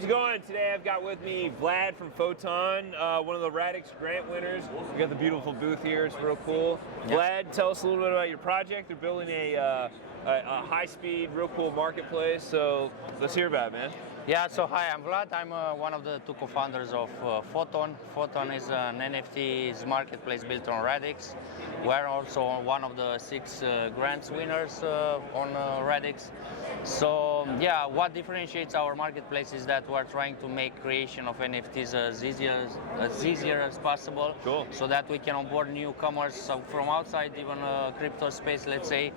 How's it going? Today I've got with me Vlad from Photon, one of the Radix grant winners. We got the beautiful booth here, it's real cool. Yep. Vlad, tell us a little bit about your project. They're building a high-speed, real cool marketplace, so let's hear about it, man. Yeah, so hi, I'm Vlad. I'm one of the two co-founders of Foton. Foton is an NFTs marketplace built on Radix. We're also one of the 6 grants winners on Radix. So yeah, what differentiates our marketplace is that we're trying to make creation of NFTs as easier as possible. Cool. So that we can onboard newcomers from outside even crypto space, let's say,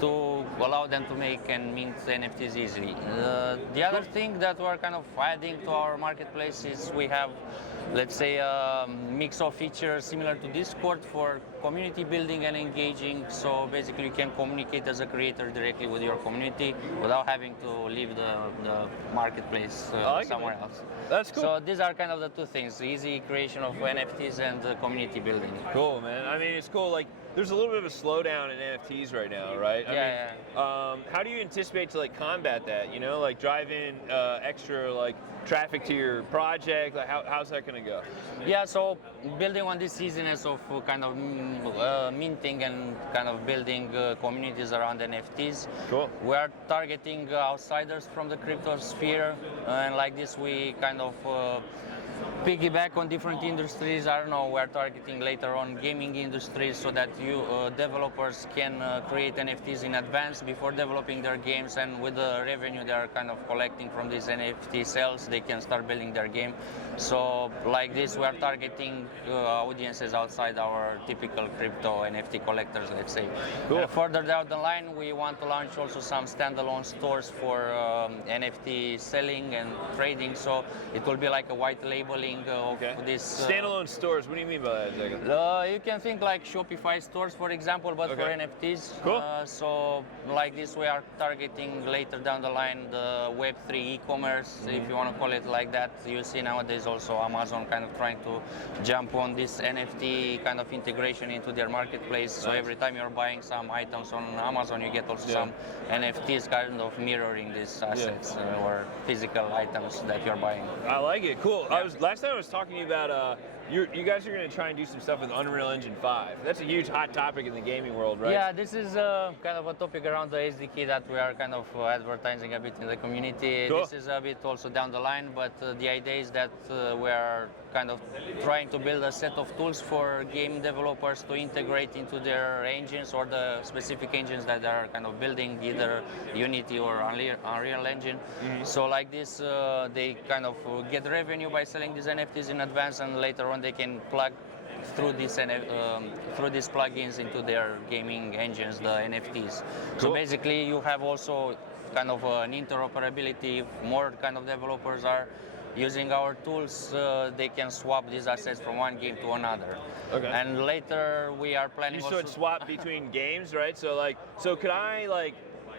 to allow them to make and mint NFTs easily. The other thing that we're kind of adding to our marketplace is we have, let's say, a mix of features similar to Discord for community building and engaging. So basically you can communicate as a creator directly with your community without having to leave the marketplace somewhere else. That's cool. So these are kind of the two things, easy creation of NFTs and community building. Cool, man. I mean, it's cool. Like, there's a little bit of a slowdown in NFTs right now, right? How do you anticipate to combat that? You know, like drive in extra traffic to your project. Like, how's that going to go? Yeah, so building on this easiness of kind of minting and kind of building communities around NFTs. Cool. We are targeting outsiders from the crypto sphere, and like this we kind of piggyback on different industries. I don't know, we're targeting later on gaming industries so that developers can create NFTs in advance before developing their games, and with the revenue they are kind of collecting from these NFT sales, they can start building their game. So like this, we are targeting audiences outside our typical crypto NFT collectors, let's say. Cool. Further down the line, we want to launch also some standalone stores for NFT selling and trading, so it will be like a white labeling of this. Standalone stores, what do you mean by that? You can think like Shopify stores, for example, but for NFTs. Cool. So like this, we are targeting later down the line the Web3 e-commerce, if you want to call it like that. You see nowadays also Amazon kind of trying to jump on this NFT kind of integration into their marketplace. So every time you're buying some items on Amazon, you get also some NFTs kind of mirroring these assets or physical items that you're buying. I like it. Cool. Yeah. Last time I was talking to you about you guys are going to try and do some stuff with Unreal Engine 5. That's a huge hot topic in the gaming world, right? Yeah, this is kind of a topic around the SDK that we are kind of advertising a bit in the community. Cool. This is a bit also down the line, but the idea is that we are kind of trying to build a set of tools for game developers to integrate into their engines or the specific engines that they are kind of building, either Unity or Unreal Engine. Mm-hmm. So like this, they kind of get revenue by selling these NFTs in advance, and later on they can plug through these plugins into their gaming engines, the NFTs. Cool. So basically you have also kind of an interoperability. If more kind of developers are using our tools, they can swap these assets from one game to another. Okay. And later we are planning also... You should swap between games, right? So could I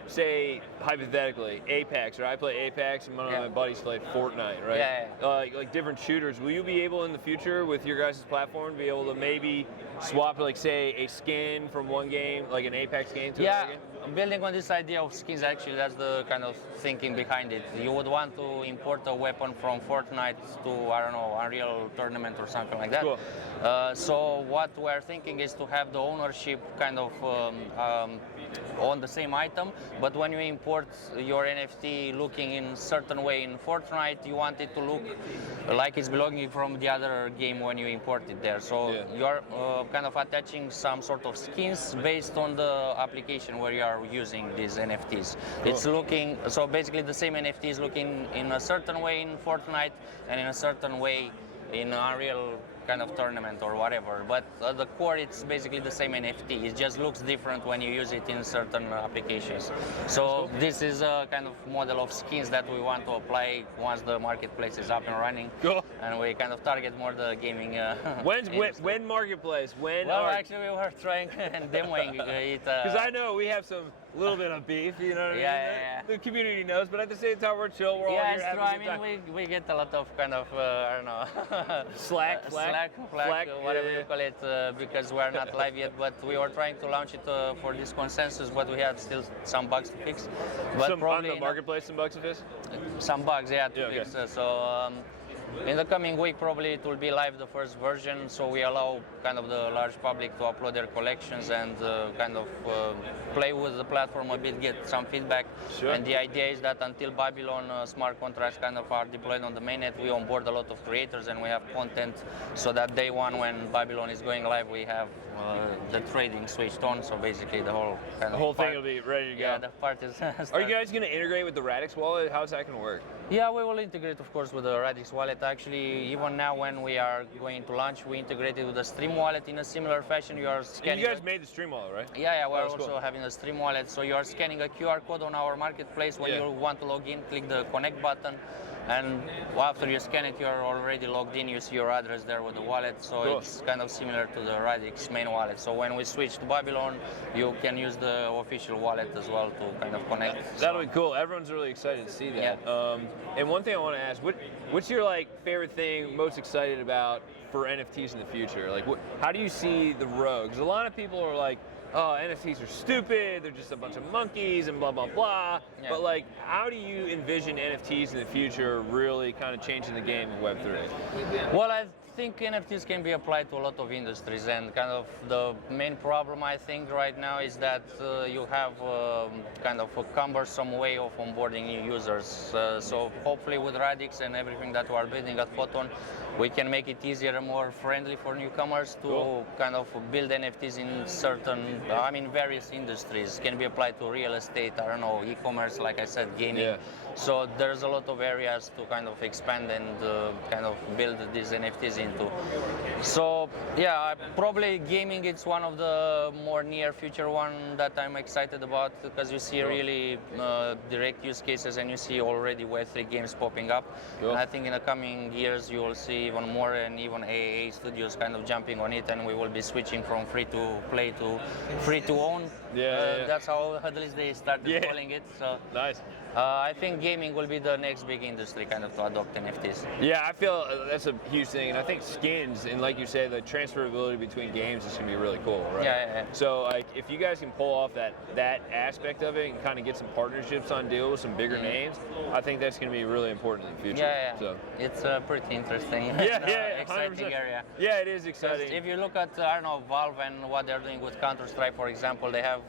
say hypothetically Apex, right? I play Apex and one of my buddies play Fortnite, right? Yeah. Like different shooters. Will you be able in the future with your guys' platform to be able to maybe swap say a skin from one game, like an Apex game to another game? Building on this idea of skins, actually, that's the kind of thinking behind it. You would want to import a weapon from Fortnite to, I don't know, Unreal Tournament or something like that. Cool. So what we're thinking is to have the ownership kind of on the same item, but when you import your NFT looking in a certain way in Fortnite, you want it to look like it's belonging from the other game when you import it there. So you're kind of attaching some sort of skins based on the application where you are using these NFTs. Cool. It's looking, so basically the same NFT is looking in a certain way in Fortnite and in a certain way in Unreal kind of tournament or whatever, but at the core it's basically the same NFT. It just looks different when you use it in certain applications. So this is a kind of model of skins that we want to apply once the marketplace is up and running. Cool. And we kind of target more the gaming when marketplace? When? Well, actually we were trying and demoing it. Because I know we have some little bit of beef, you know what I mean? Yeah. The community knows, but at the same time, we're chill. We're all Yeah, here it's having true. a I good mean, time. we get a lot of kind of, I don't know, Slack, whatever you call it, because we're not live yet, but we were trying to launch it for this consensus, but we have still some bugs to fix. But Some probably on the marketplace, some bugs of his? some bugs, yeah, to Yeah, fix. In the coming week, probably it will be live, the first version, so we allow kind of the large public to upload their collections and kind of play with the platform a bit, get some feedback. Sure. And the idea is that until Babylon smart contracts kind of are deployed on the mainnet, we onboard a lot of creators and we have content, so that day one when Babylon is going live, we have the trading switched on, so basically the whole kind The of whole part, thing will be ready to go. Yeah, the part is Are you guys going to integrate with the Radix wallet? How's that going to work? Yeah, we will integrate, of course, with the Radix wallet. Actually, even now when we are going to launch, we integrated with the Stream wallet in a similar fashion. You are scanning. You guys made the Stream wallet, right? Yeah, we're That's also cool. having a Stream wallet. So you are scanning a QR code on our marketplace. When you want to log in, click the connect button. And after you scan it, you're already logged in. You see your address there with the wallet. So Cool. it's kind of similar to the Radix main wallet. So when we switch to Babylon, you can use the official wallet as well to kind of connect. That'll be cool. Everyone's really excited to see that. Yeah. And one thing I want to ask, what's your favorite thing, most excited about for NFTs in the future? How do you see the road? Because a lot of people are like, oh, NFTs are stupid, they're just a bunch of monkeys and blah, blah, blah. Yeah. But how do you envision NFTs in the future really kind of changing the game of Web3? Well, I think NFTs can be applied to a lot of industries, and kind of the main problem I think right now is that you have kind of a cumbersome way of onboarding new users. So hopefully with Radix and everything that we are building at Photon, we can make it easier and more friendly for newcomers to kind of build NFTs in certain, various industries. Can be applied to real estate, I don't know, e-commerce, like I said, gaming. Yeah. So there's a lot of areas to kind of expand and kind of build these NFTs into. So yeah, probably gaming, it's one of the more near future one that I'm excited about, because you see really direct use cases and you see already Web3 games popping up. Cool. And I think in the coming years you will see even more, and even AAA studios kind of jumping on it, and we will be switching from free to play to free to own. Yeah. That's how at least they started calling it. So Nice. I think gaming will be the next big industry kind of to adopt NFTs. Yeah, I feel that's a huge thing, and I think skins and, like you said, the transferability between games is going to be really cool, right? Yeah. So, if you guys can pull off that aspect of it and kind of get some partnerships on deal with some bigger names, I think that's going to be really important in the future. Yeah. So. It's pretty interesting. Yeah, exciting 100%. area. Yeah, it is exciting. If you look at, I don't know, Valve and what they're doing with Counter-Strike, for example, they have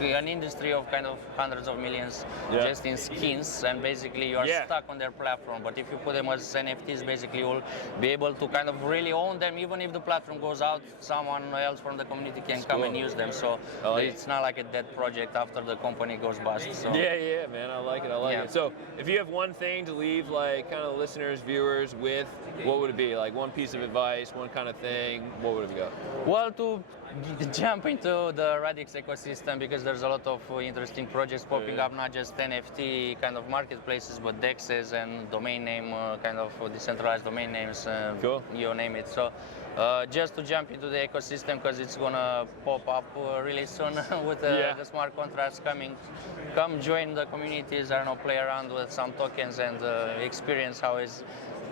an industry of kind of hundreds of millions just in skins, and basically you are stuck on their platform. But if you put them as NFTs, basically you'll be able to kind of really own them. Even if the platform goes out, someone else from the community can come and use them. So it's not like a dead project after the company goes bust. So. Yeah, man, I like it. So if you have one thing to leave kind of listeners, viewers with, what would it be? One piece of advice, one kind of thing, what would it go? Well, to jump into the Radix ecosystem, because there's a lot of interesting projects popping up, not just NFT kind of marketplaces, but DEXs and domain name, kind of decentralized domain names, you name it. So just to jump into the ecosystem, because it's gonna pop up really soon with the smart contracts coming. Come join the communities, I don't know, play around with some tokens and experience how it's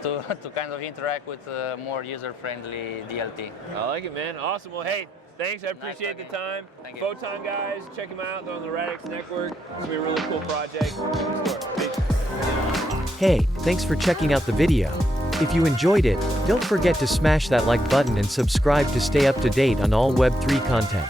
to kind of interact with more user-friendly DLT. I like it, man. Awesome. Well, hey, thanks. I appreciate the time. Thank you. Photon guys, check them out. They're on the Radix Network. It's going to be a really cool project. Peace. Hey, thanks for checking out the video. If you enjoyed it, don't forget to smash that like button and subscribe to stay up to date on all Web3 content.